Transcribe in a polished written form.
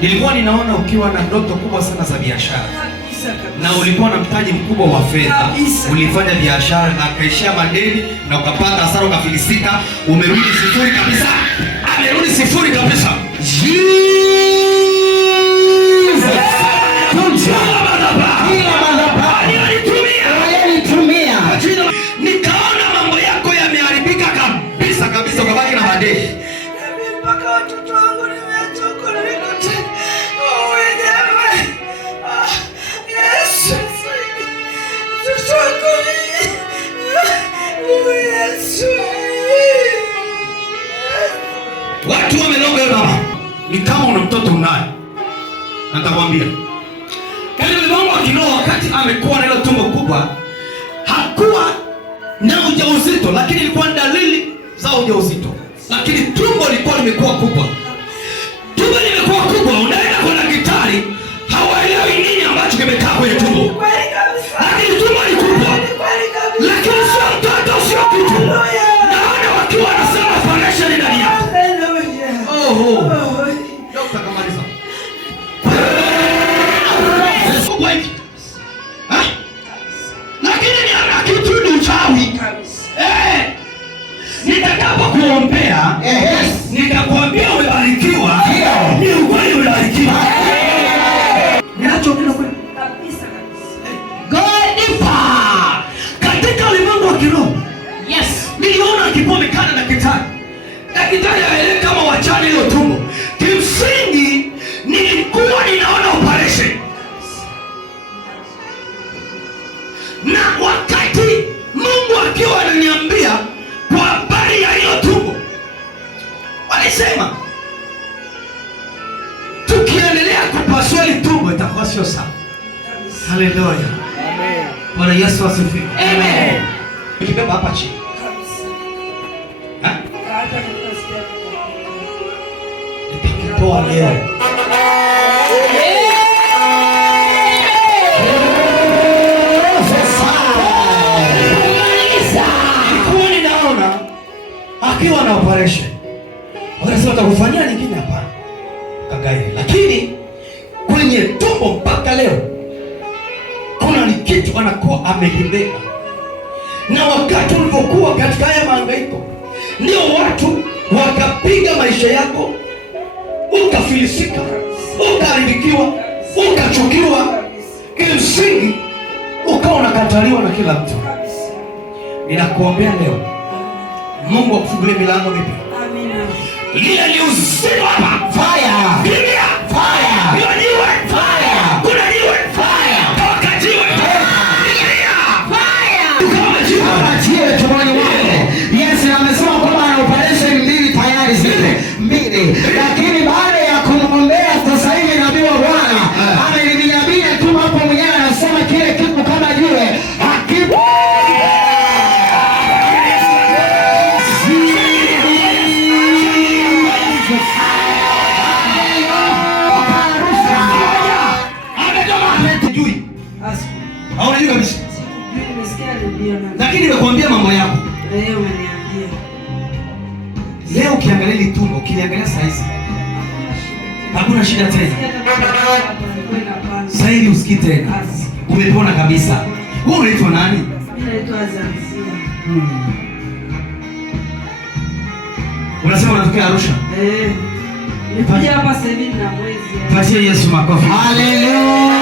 Nilikuwa ninaona ukiwa na ndoto kubwa sana za biashara. Na ulikuwa na mtaji mkubwa wa fedha. Ulifanya biashara na kaishia madeni na ukapata hasara ukafilisika, umerudi sifuri kabisa. Amerudi sifuri kabisa. Nikaona mambo yako yameharibika kabisa kabisa, ukabaki na madeni. Mpaka watoto wangu nimechoka na niko tena. Yesu. Watu wamelonga baba. Ni kama una mtoto unaye. Nitakwambia. Kile ulimwengu wa kiroho wakati amekuwa na ile tumbo kubwa, hakuwa na ujauzito, lakini ilikuwa dalili za ujauzito. Lakini tumbo lilikuwa limekuwa kubwa. Tumbo limekuwa kubwa, unaenda kwa daktari, hawaelewi nini ambacho kimekaa kwenye tumbo. Lakini tumbo ni kubwa. Lakini sio mtoto, sio kitu. Naona wakiwa wanasema foundation ndani yako. Dokta kamaliza. Kwa hivi. Lakini ni kitu ni uchawi. Nitakapokuombea, nitakwambia umebarikiwa. Ni ukweli umebarikiwa. Ninachoona kweli kabisa kabisa. God katika ulimwengu wa kiroho. Yes. Niliona akipomekana na daktari. Daktari aelewe kama wachana ile tumbo. Kimsingi nilikuwa ninaona operation. Na wakati Mungu akiwa ananiambia kwa habari ya hiyo tumbo, walisema tukiendelea kupasua hili tumbo itakuwa sio sawa. Haleluya. Amen. Bwana Yesu asifiwe. Amen. Ukibeba hapa chini. Poa leo. Akiwa na operation. Wanasema utakufanyia nyingine hapa. Kagaye. Lakini kwenye tumbo mpaka leo kuna ni kitu anakuwa amekibeba. Na wakati ulipokuwa katika haya mahangaiko, ndio watu wakapiga maisha yako, ukafilisika, ukaharibikiwa, ukachukiwa, kimsingi ukawa unakataliwa na kila mtu. Ninakuombea leo Mungu akufungulie milango mipya. Amina. Lile ni uzima hapa. Fire. Biblia. Fire. Kuna jiwe. Fire. Kuna jiwe. Fire. Toka jiwe. Biblia. Fire. Kama jiwe. Kama jiwe tumboni mwako. Yesu amesema kwamba ana operation mbili tayari zile. Mbili. Lakini baada ya kumwombea sasa hivi nabii wa Bwana ameniambia tu hapo mwenyewe anasema kile kitu kama jiwe hakipo. Lakini nimekuambia mambo yako. Umeniambia. Leo ukiangalia ile tumbo, ukiliangalia saizi, hakuna shida tena. Sasa hivi usikii tena. Umepona kabisa. Wewe unaitwa nani? Mimi naitwa Zanzibar. Unasema unatokea Arusha? Nikuja hapa sasa hivi na mwezi. Patia Yesu makofi. Haleluya.